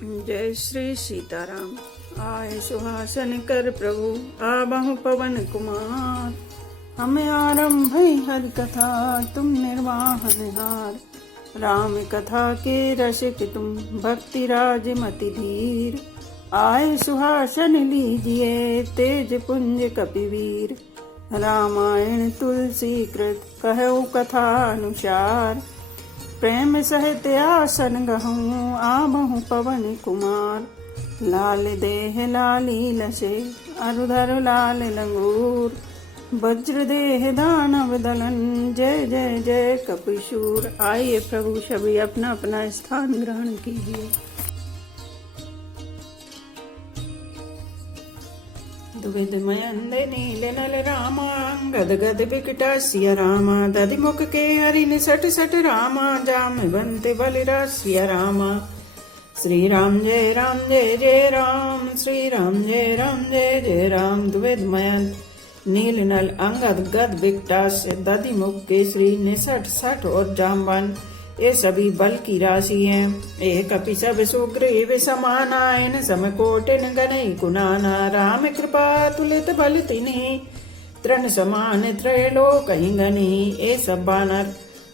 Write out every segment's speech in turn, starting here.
जय श्री सीताराम। आए सुहासन कर प्रभु आबहु पवन कुमार। हमें आरंभ हरि कथा तुम निर्वाहन हार। राम कथा के रसिक तुम भक्ति राज मति धीर। आए सुहासन लीजिए तेज पुंज कपिवीर। रामायण तुलसी कृत कहु कथा अनुसार। प्रेम सहित आसन गहूँ आबहु पवन कुमार। लाल देह लाली लसे अरुधर लाल लंगूर। वज्र देह दानव दलन जय जय जय कपिशूर। आइए प्रभु सभी अपना अपना स्थान ग्रहण कीजिए। दुविधमयंदे नील नल रामा गद गद विकटास्य रामा। दधिमुख के हरि निसट सट रामा। जाम बंते बलिरास्य रामा। श्री राम जय जय राम। श्री राम जय जय राम। दुविधमयंद नील नल अंगद गद विकटास्य दधिमुख के श्री निसट सठ और जामवन ये सभी बल की राशि हैं। एक कपि सब सुग्रीव समानायन समकोटिन गणै कुनाना। राम कृपा तुलित बल तिन्हि तृण समान त्रैलोक गणी। ये सब बानर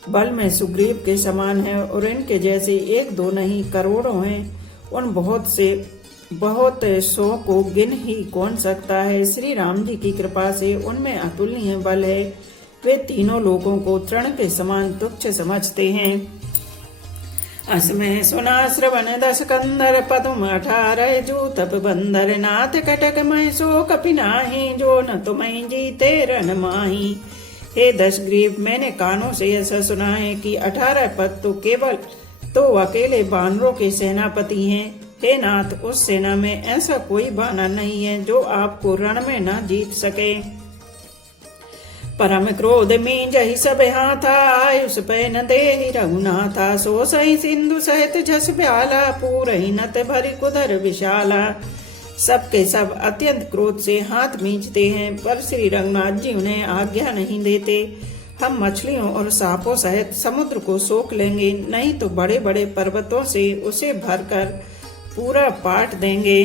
बल में सुग्रीव के समान है और इनके जैसे एक दो नहीं करोड़ों हैं। उन बहुत सौ को गिन ही कौन सकता है। श्री राम जी की कृपा से उनमें अतुलनीय बल है। वे तीनों लोगों को तृण के समान तुच्छ समझते हैं। असमय सुना श्रवण दस कंदर पदुम 18 जूतप बंदर। नाथ कटक मय सो कपि नाही जो न तुम्हें जीते रन माही। हे दशग्रीव मैंने कानों से ऐसा सुना है कि 18 पद तो केवल अकेले बानरों के सेनापति हैं। हे नाथ उस सेना में ऐसा कोई बानर नहीं है जो आपको रण में न जीत सके। परम क्रोध में जही सब हाथा आयुष पे न देहि रघुनाथा। सो सही सिंधु सहित झस ब्याला पूरहि नत भरी कुदर विशाला। सबके सब अत्यंत क्रोध से हाथ मींचते हैं पर श्री रघुनाथ जी उन्हें आज्ञा नहीं देते। हम मछलियों और सांपों सहित समुद्र को सोख लेंगे नहीं तो बड़े बड़े पर्वतों से उसे भरकर पूरा पाट देंगे।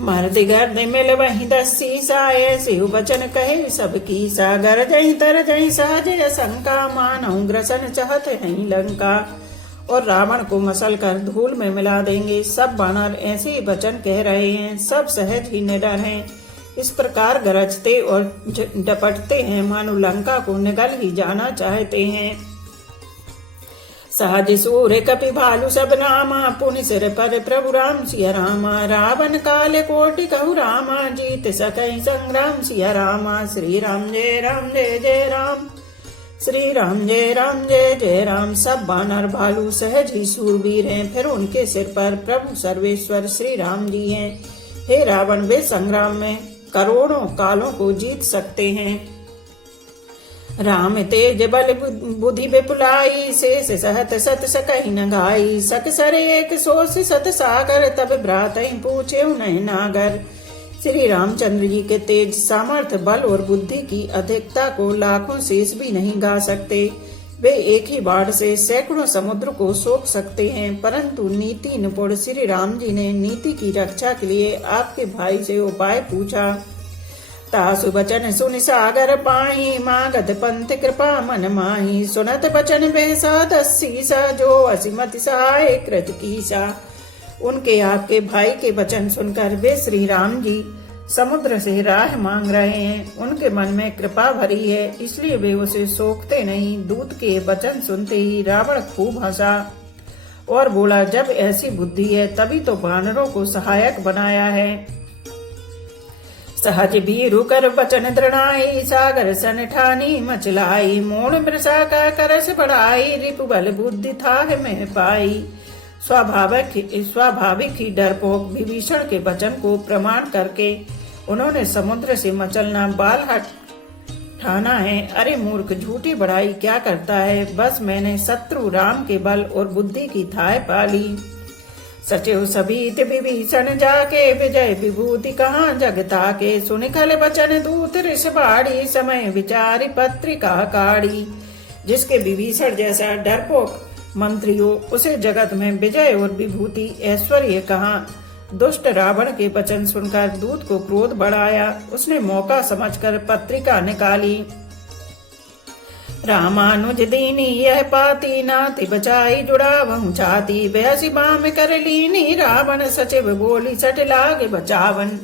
मर्द गर्द मिल वही 10 सीसा ऐसे वचन कहे सब कीसा। गर जही तर जही सहज शंका मानहु ग्रसन चाहत है लंका। और रावण को मसल कर धूल में मिला देंगे। सब बानर ऐसे ही वचन कह रहे हैं। सब सहज ही निडर हैं। इस प्रकार गरजते और डपटते हैं मानो लंका को निगल ही जाना चाहते हैं। सहज सूर कपि भालू सब नामा पुनि सिर पर प्रभु राम सिया रामा। रावण काल कोटि कहु रामा जीत सकई संग्राम सिया रामा। श्री राम जय जय राम। श्री राम जय जय राम। सब बानर भालू सहज ही सूरवीर हैं। फिर उनके सिर पर प्रभु सर्वेश्वर श्री राम जी हैं। हे रावण वे संग्राम में करोड़ों कालों को जीत सकते हैं। राम तेज बल बुद्धि विपुलाई शेष सहत सत सकहि न घाई। सक सर एक सोस सत सागर तब भ्रातहि पूछे उन्हें नागर। श्री रामचंद्र जी के तेज सामर्थ्य बल और बुद्धि की अधिकता को लाखों शेष भी नहीं गा सकते। वे एक ही बाढ़ से सैकड़ों समुद्र को सोख सकते हैं। परंतु नीति निपुण श्री राम जी ने नीति की रक्षा के लिए आपके भाई से उपाय पूछा। तासु बचन सुन सागर पाही मागध पंथ कृपा मन माही। सुनत बचन बेसा 10 सीसा जो असीमति सहाय कृत कीसा। उनके आपके भाई के वचन सुनकर वे श्री राम जी समुद्र से राह मांग रहे हैं। उनके मन में कृपा भरी है इसलिए वे उसे सोखते नहीं। दूत के वचन सुनते ही रावण खूब हंसा और बोला जब ऐसी बुद्धि है तभी तो बानरों को सहायक बनाया है। सहज भीरु कर वचन दृढ़ाई सागर सन ठानी मचलाई। मोड़ मृषा का करस बढ़ाई रिपु बल बुद्धि था में पाई। स्वाभाविक ही डरपोक विभीषण के वचन को प्रमाण करके उन्होंने समुद्र से मचलना बाल हट ठाना है। अरे मूर्ख झूठी बढ़ाई क्या करता है। बस मैंने शत्रु राम के बल और बुद्धि की थाह पाली। सचिव सभीत विभीषण जाके विजय विभूति कहाँ जगता के। सुनिखल बचन दूत ऋष बाड़ी समय विचारी पत्रिका काड़ी। जिसके विभीषण जैसा डरपोक मंत्रियों, उसे जगत में विजय और विभूति ऐश्वर्य कहाँ। दुष्ट रावण के वचन सुनकर दूत को क्रोध बढ़ाया। उसने मौका समझकर पत्रिका निकाली। रामानुज दीनी यह पाती, नाति बचाई जुड़ा वहु छाती। बहसी बाम कर लीनी, रावण सचिव बोली सट लागे बचावन।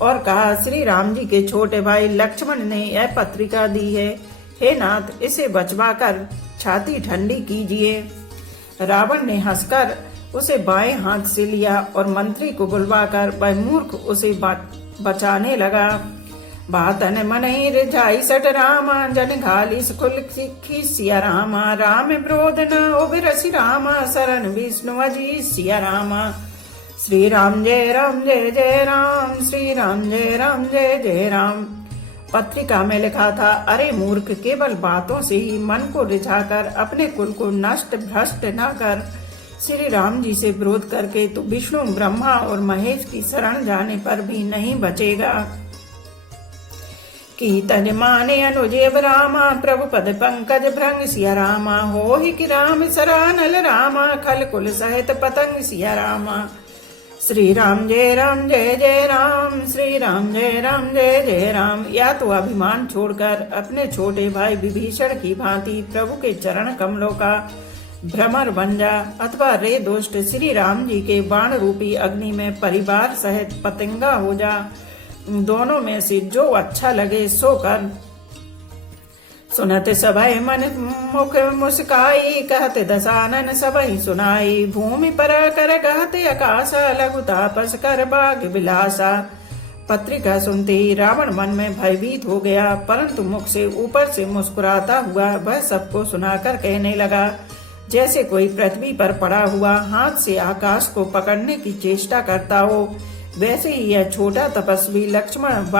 और कहा, श्री राम जी के छोटे भाई लक्ष्मण ने यह पत्रिका दी है। हे नाथ, इसे बचवा कर छाती ठंडी कीजिए। रावण ने हंसकर उसे बाएं हाथ से लिया और मंत्री को बुलवाकर वह मूर्ख उसे बचाने लगा। बातन मन ही रिझाई सट रामा, जन घालिस खुल सिखी सिया रामा। राम विरोध न उबिरसी रामा, शरण विष्णु अजी सिया रामा। श्री राम जय जय राम, श्री राम जय जय राम। पत्रिका में लिखा था, अरे मूर्ख, केवल बातों से ही मन को रिझाकर अपने कुल को नष्ट भ्रष्ट न कर। श्री राम जी से विरोध करके तो विष्णु ब्रह्मा और महेश की शरण जाने पर भी नहीं बचेगा। की तज माने अनुजेव रामा, प्रभु पद पंकज भृंग सिया रामा। हो ही कि राम सरानल रामा, खल कुल सहित पतंग सिया रामा। श्री राम जय जय राम, श्री राम जय जय राम। या तो अभिमान छोड़कर अपने छोटे भाई विभीषण की भांति प्रभु के चरण कमलों का भ्रमर बन जा, अथवा रे दुष्ट श्री राम जी के बाण रूपी अग्नि में परिवार सहित पतंगा हो जा। दोनों में से जो अच्छा लगे सो कर। सुनत सभय मन मुख मुस्काई, कहते दसानन सबहि सुनाई। भूमि पर कर कहते आकाशा, लघु तापस कर बाग विलासा। पत्रिका सुनते ही रावण मन में भयभीत हो गया, परंतु मुख से ऊपर से मुस्कुराता हुआ वह सबको सुनाकर कहने लगा, जैसे कोई पृथ्वी पर पड़ा हुआ हाथ से आकाश को पकड़ने की चेष्टा करता हो, वैसे ही यह छोटा तपस्वी लक्ष्मण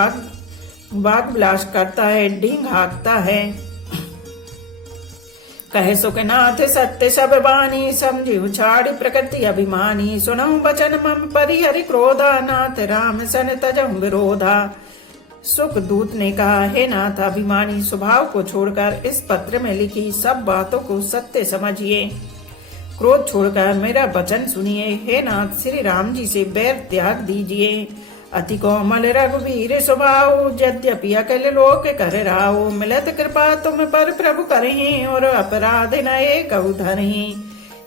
बाग विलास करता है, डींग हाँकता है। कहे सुखनाथ सत्य सब बानी, समझी छाड़ी प्रकृति अभिमानी। सुनऊ बचन मम परिहरि क्रोधा, नाथ राम सन तजहु विरोधा। सुख दूत ने कहा, हे नाथ, अभिमानी स्वभाव को छोड़कर इस पत्र में लिखी सब बातों को सत्य समझिए। क्रोध छोड़कर मेरा वचन सुनिए। हे नाथ, श्री राम जी से बैर त्याग दीजिए। अति कोमल रघुवीर स्वभाव, यद्यपि अकल लोक कर राव। मिलत कृपा तुम पर प्रभु करहीं, और अपराध न एकहु धरहीं।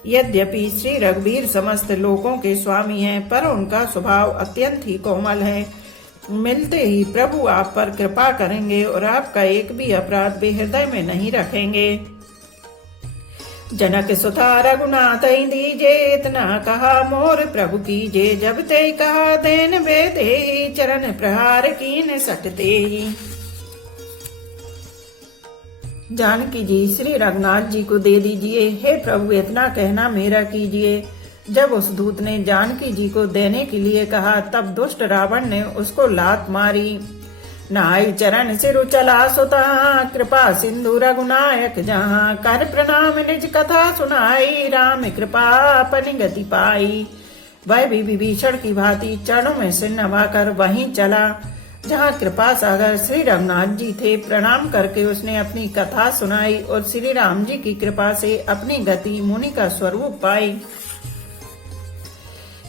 यद्यपि श्री रघुवीर समस्त लोकों के स्वामी हैं, पर उनका स्वभाव अत्यंत ही कोमल है। मिलते ही प्रभु आप पर कृपा करेंगे और आपका एक भी अपराध वे हृदय में नहीं रखेंगे। जनक सुता रघुनाथ दीजे, इतना कहा मोर प्रभु कीजे। जब ते कहा देन बेदे, चरण प्रहार कीन सटते ही। जानकी जी, श्री रघुनाथ जी को दे दीजिए। हे प्रभु, इतना कहना मेरा कीजिए। जब उस दूत ने जानकी जी को देने के लिए कहा, तब दुष्ट रावण ने उसको लात मारी। नाई चरण सिरु चला सुता, कृपा सिंधु रघुनायक जहाँ। कर प्रणाम निज कथा सुनाई, राम कृपा अपनी गति पाई। वह भी विभीषण की भांति चरणों में सिर नवाकर वहीं चला जहाँ कृपा सागर श्री रघुनाथ जी थे। प्रणाम करके उसने अपनी कथा सुनाई और श्री राम जी की कृपा से अपनी गति मुनि का स्वरूप पाई।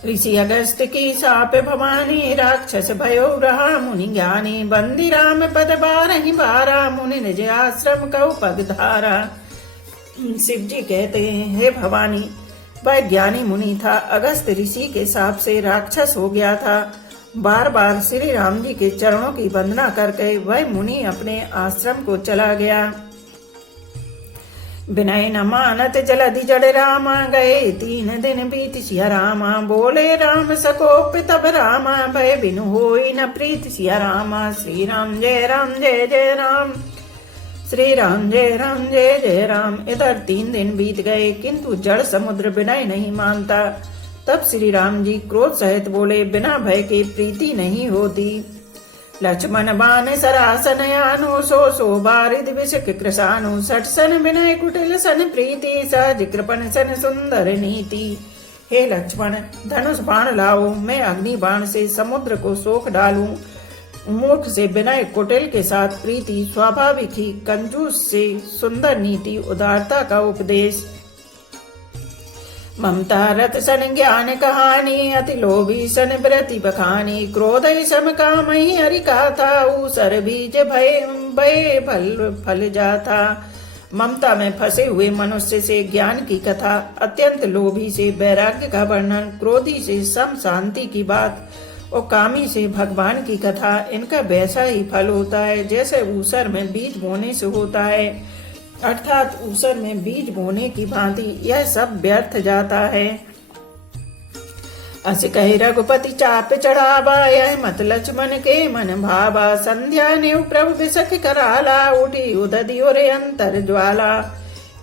ऋषि अगस्त की साप भवानी, राक्षस भयो रहा मुनि ज्ञानी। बंदी राम पद बारहि बारा, मुनि निज आश्रम कौ पग धारा। शिव जी कहते हैं, हे भवानी, वह ज्ञानी मुनि था, अगस्त ऋषि के साप से राक्षस हो गया था। बार बार श्री राम जी के चरणों की वंदना करके वह मुनि अपने आश्रम को चला गया। विनय न मानत जलधि जड़ रामा, गए 3 दिन बीत सिया रामा। बोले राम सकोप तब रामा, भय बिनु होई न प्रीत सिया रामा। श्री राम जय जय राम, श्री राम जय जय राम। इधर 3 दिन बीत गए, किंतु जड़ समुद्र विनय नहीं मानता। तब श्री राम जी क्रोध सहित बोले, बिना भय के प्रीति नहीं होती। लक्ष्मण बान सरासन यानु, सो बारिद विषक कृशानु। सठ सन विनय कुटिल सन प्रीति, सहज कृपन सन सुंदर नीति। हे लक्ष्मण, धनुष बाण लाओ, मैं अग्नि बाण से समुद्र को सोख डालूं। मूर्ख से विनय कुटिल के साथ प्रीति, स्वाभाविक ही कंजूस से सुंदर नीति, उदारता का उपदेश। ममता रत सन ज्ञान कहानी, अति लोभी सन व्रति बखानी, क्रोध सम काम हरि गाथा, ऊसर बीज भय भय फल जाता। ममता में फंसे हुए मनुष्य से ज्ञान की कथा, अत्यंत लोभी से वैराग्य का वर्णन, क्रोधी से सम शांति की बात और कामी से भगवान की कथा, इनका वैसा ही फल होता है जैसे ऊसर में बीज बोने से होता है, अर्थात ऊसर में बीज बोने की भांति यह सब व्यर्थ जाता है। अस कहे रघुपति चाप चढ़ावा, यह मत लक्ष्मण के मन भावा, संध्या ने प्रभु बिसख कराला, उठी उदधि और अंतर ज्वाला।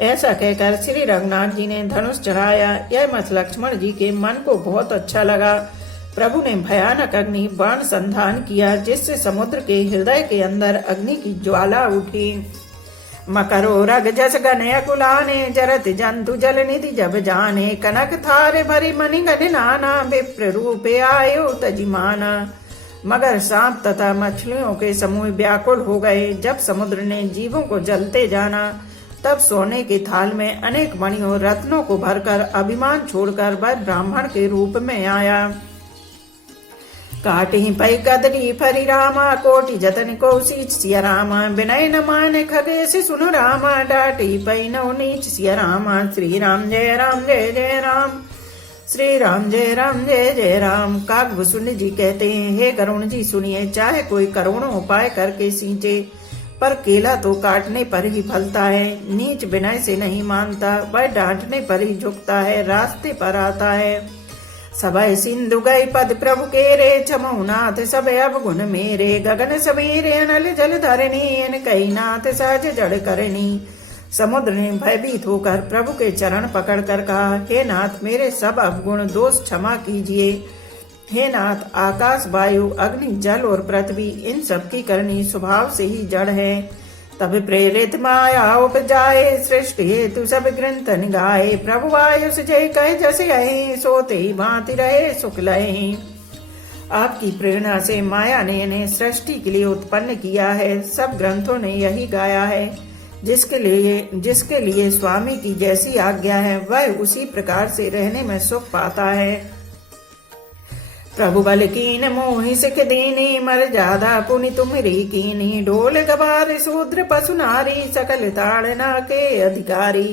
ऐसा कहकर श्री रघुनाथ जी ने धनुष चढ़ाया। यह मत लक्ष्मण जी के मन को बहुत अच्छा लगा। प्रभु ने भयानक अग्नि बाण संधान किया, जिससे समुद्र के हृदय के अंदर अग्नि की ज्वाला उठी। मकरो रग जस गनय कुलाने, जरत जंतु जल निधि जब जाने, कनक थारे भरी मणि गण नाना, विप्र रूपे आयो तजिमाना। मगर सांप तथा मछलियों के समूह व्याकुल हो गए। जब समुद्र ने जीवों को जलते जाना, तब सोने के थाल में अनेक मणियों रत्नों को भरकर अभिमान छोड़कर वह ब्राह्मण के रूप में आया। काटी पै कदरी फरी रामा, कोटि जतन कौशिक सिया रामा, विनय न मान खगेश सुन रामा, डाटी पै नौ नीच सिया रामा। श्री राम जय जय राम, श्री राम जय जय राम। काकभूषुंड जी कहते हैं, हे गरुण जी सुनिए, चाहे कोई करोड़ों उपाय करके सींचे, पर केला तो काटने पर ही फलता है। नीच विनय से नहीं मानता, वह डांटने पर ही झुकता है, रास्ते पर आता है। सबय सिंधु गई पद प्रभु के रे, छमौनाथ सब अब गुण मेरे, गगन समीरे अनल जल धरणी, इन कई नाथ सहज जड़ करनी। समुद्र ने भयभीत होकर प्रभु के चरण पकड़कर कहा, हे नाथ मेरे सब अवगुण दोष क्षमा कीजिए। हे नाथ आकाश वायु अग्नि जल और पृथ्वी इन सब की करनी स्वभाव से ही जड़ है। तब प्रेरित माया उपजाए, सृष्टि हेतु सब ग्रंथ निगाए, प्रभु आयुष जय कहे जैसे आए, सोते ही भांति रहे सुख लहे। आपकी प्रेरणा से माया ने इन्हें सृष्टि के लिए उत्पन्न किया है। सब ग्रंथों ने यही गाया है। जिसके लिए स्वामी की जैसी आज्ञा है, वह उसी प्रकार से रहने में सुख पाता है। प्रभु बल कीन मोहि सिख दीनी, मर जादा पुनि तुमरी कीनी, ढोल गवार शूद्र पशु नारी, सकल ताड़ना के अधिकारी।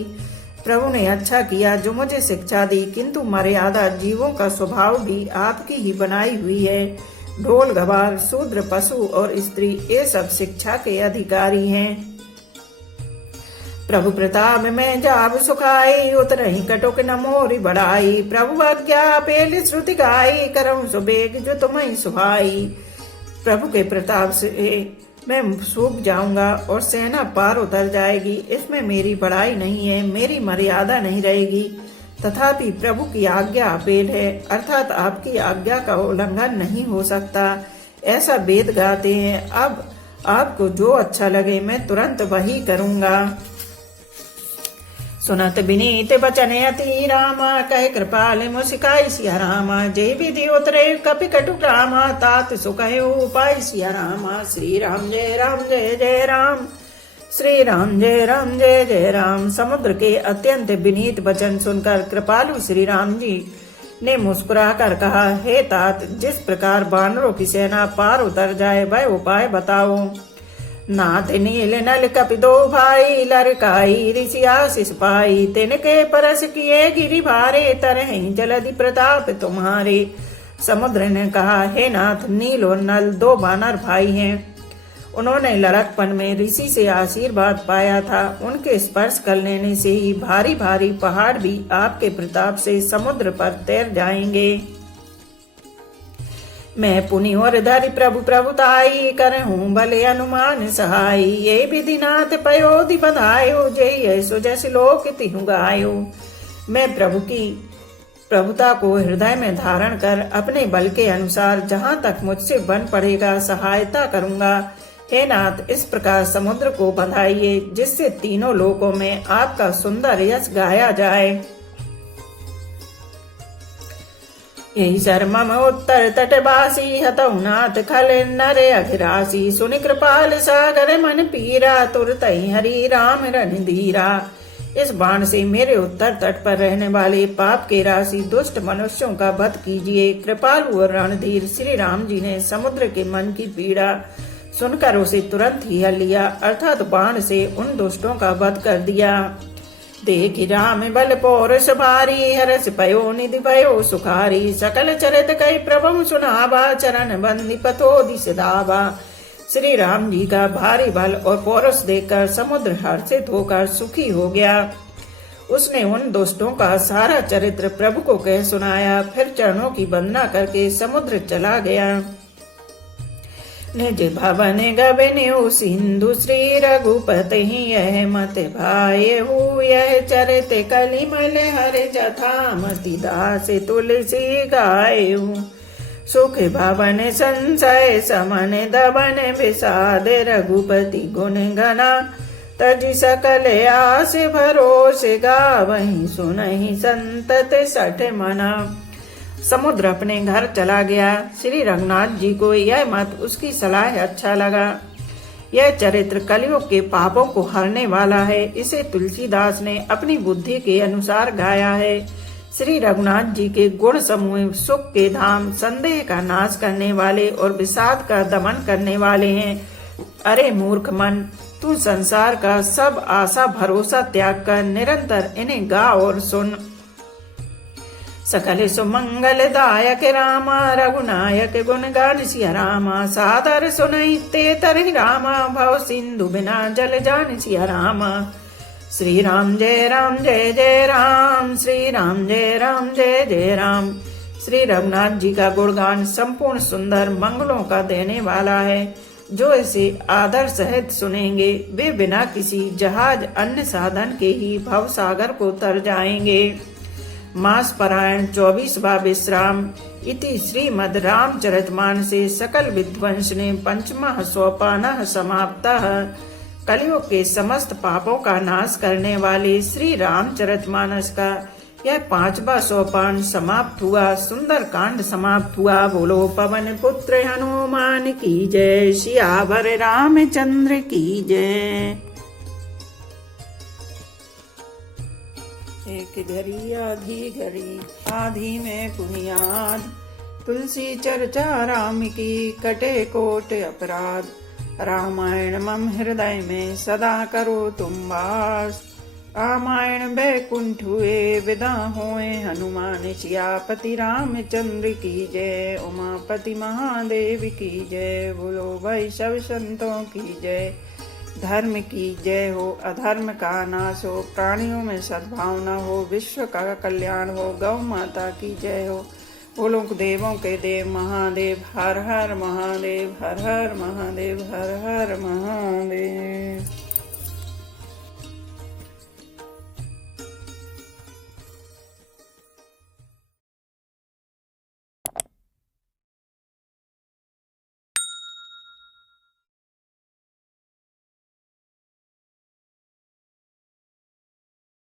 प्रभु ने अच्छा किया जो मुझे शिक्षा दी, किंतु मर्यादा जीवों का स्वभाव भी आपकी ही बनाई हुई है। ढोल गवार शूद्र पशु और स्त्री ये सब शिक्षा के अधिकारी हैं। प्रभु प्रताप में जाब सुखाई, उतरही कटुक न मोरी बढ़ाई, प्रभु आज्ञा पेल श्रुति गाई, करऊं सुबेग जो तुम्हें सुहाई। प्रभु के प्रताप से मैं सूख जाऊंगा और सेना पार उतर जाएगी। इसमें मेरी बढ़ाई नहीं है, मेरी मर्यादा नहीं रहेगी। तथापि प्रभु की आज्ञा अपेल है, अर्थात आपकी आज्ञा का उल्लंघन नहीं हो सकता। ऐसा वेद गाते हैं। अब आपको जो अच्छा लगे मैं तुरंत वही करूंगा। सुनत विनीत बचन अति रामा, कह कृपाल मुस्काई सिया रामा, जय विधि उतरे कपि कटु रामा, तात सुकहे उपाय सिया रामा। श्री राम जय जय राम, श्री राम जय जय राम। समुद्र के अत्यंत विनीत वचन सुनकर कृपालु श्री राम जी ने मुस्कुरा कर कहा, हे तात, जिस प्रकार बानरों की सेना पार उतर जाए वह उपाय बताओ। नाथ नील नल कपि दो भाई, लरकाई ऋषि आशीष पाई, तिनके परस किए गिरि भारे, तरहि जलधि प्रताप तुम्हारे। समुद्र ने कहा, हे नाथ, नील और नल दो बानर भाई हैं। उन्होंने लड़कपन में ऋषि से आशीर्वाद पाया था। उनके स्पर्श कर लेने से ही भारी भारी पहाड़ भी आपके प्रताप से समुद्र पर तैर जाएंगे। मैं पुनि और धरि प्रभु प्रभुताई, करहूं भले अनुमान सहाय, ये विधि नाथ पयोधि बधायो, जय सो जस लोक तिहु गायो। मैं प्रभु की प्रभुता को हृदय में धारण कर अपने बल के अनुसार जहाँ तक मुझसे बन पड़ेगा सहायता करूंगा। हे नाथ, इस प्रकार समुद्र को बंधाइए जिससे तीनों लोकों में आपका सुंदर यश गाया जाए। यही शर्मम उत्तर तटवासी, हतऊ नाथ खल नर अघिरासी, सुनि कृपाल सागर मन पीरा, तुरतई हरि राम रणधीरा। इस बाण से मेरे उत्तर तट पर रहने वाले पाप के राशि दुष्ट मनुष्यों का वध कीजिए। कृपालु और रणधीर श्री राम जी ने समुद्र के मन की पीड़ा सुनकर उसे तुरंत ही हल लिया, अर्थात बाण से उन दुष्टों का वध कर दिया। देखि राम बल पौरुष भारी, हरस पयो निधि भयो सुखारी। सकल चरित कई प्रभु सुनावा, चरण बंदी पतोदि सिधावा। श्री राम जी का भारी बल और पौरुष देखकर समुद्र हर्षित होकर सुखी हो गया। उसने उन दुष्टों का सारा चरित्र प्रभु को कह सुनाया, फिर चरणों की वंदना करके समुद्र चला गया। निज भवन गबन्यु सिंधु, श्री रघुपति यह मत भायहु। यह चरित कलिमल हरि, जथा मति दास तुलसी गायहु। सुख भवन संशय समन दबन, विषाद रघुपति गुण गना। तज सकल आस भरोस, गावहि सुनहि संतत सठ मना। समुद्र अपने घर चला गया। श्री रघुनाथ जी को यह मत उसकी सलाह अच्छा लगा। यह चरित्र कलियुग के पापों को हरने वाला है। इसे तुलसीदास ने अपनी बुद्धि के अनुसार गाया है। श्री रघुनाथ जी के गुण समूह सुख के धाम, संदेह का नाश करने वाले और विषाद का दमन करने वाले हैं। अरे मूर्ख मन, तू संसार का सब आशा भरोसा त्याग कर निरंतर इन्हें गा और सुन। सकल सुमंगल दायक रामा, रघुनायक गुण गान सिया रामा। सादर सुनहि ते तरहि रामा, भव सिंधु बिना जल जान सिया रामा। श्री राम जय जय जय राम, श्री राम जय जय राम। श्री रघुनाथ जी का गुणगान संपूर्ण सुंदर मंगलों का देने वाला है। जो इसे आदर सहित सुनेंगे वे बिना किसी जहाज अन्य साधन के ही भव सागर को तर जाएंगे। मास परायण 24वां विश्राम। इति श्रीमद् रामचरितमानसे सकल विध्वंस ने पंचमः सोपानः समाप्तः। कलियुग के समस्त पापों का नाश करने वाले श्री रामचरितमानस का यह 5वां सोपान समाप्त हुआ। सुंदर कांड समाप्त हुआ। बोलो पवन पुत्र हनुमान की जय, सियावर रामचंद्र की जय। एक घड़ी आधी में पुनियाद, तुलसी चर्चा राम की कटे कोट अपराध। रामायण मम हृदय में सदा करो तुम वास। रामायण बैकुंठ हुए विदा होए हनुमान। सियापति रामचंद्र की जय, उमापति महादेव की जय। बोलो भाई सब संतों की जय। धर्म की जय हो, अधर्म का नाश हो, प्राणियों में सद्भावना हो, विश्व का कल्याण हो। गौ माता की जय हो। बोलो देवों के देव महादेव। हर हर महादेव, हर हर महादेव, हर हर महादेव।